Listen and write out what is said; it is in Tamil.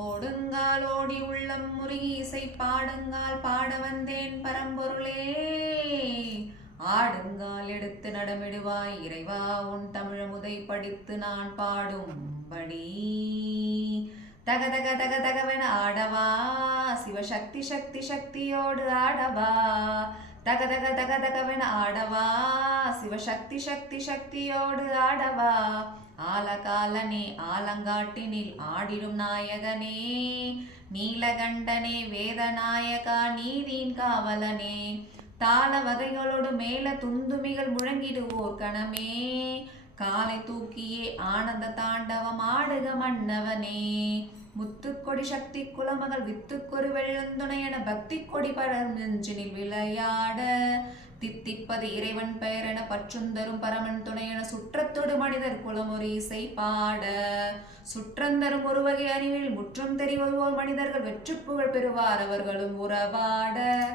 ஓடுங்கால் ஓடி உள்ளம் முருகி இசை பாடுங்கால் பாட வந்தேன் பரம்பொருளே. ஆடுங்கால் எடுத்து நடமிடுவாய் இறைவா உன் தமிழமுதை படித்து நான் பாடும்படி. தக தக தக தகவென ஆடவா சிவசக்தி சக்தி சக்தியோடு ஆடவா. தக தக தக தகவென ஆடவா சிவசக்தி சக்தி சக்தியோடு ஆடவா. ஆலகாலனே ஆலங்காட்டினில் ஆடிடும் நாயகனே. நீலகண்டனே வேதநாயகா நீதியின் காவலனே. தாள வகைகளோடு மேல துந்துமிகள் முழங்கிடுவோர் கணமே. காலை தூக்கியே ஆனந்த தாண்டவம் ஆடுக மன்னவனே. முத்துக்கொடி சக்தி குலமகள் வித்துக்கொரு வெள்ளந்துணை என பக்தி கொடி பரம் நெஞ்சினில் விளையாட. தித்திப்பது இறைவன் பெயர் என பற்றுந்தரும் பரமன் துணை என சுற்றத்தொடு மனிதர் குலமொரு இசை பாட. சுற்றந்தரும் ஒரு வகை அறிவில் முற்றும் தெரிவோர் மனிதர்கள் வெற்று புகழ் பெறுவார் அவர்களும் உறவாட.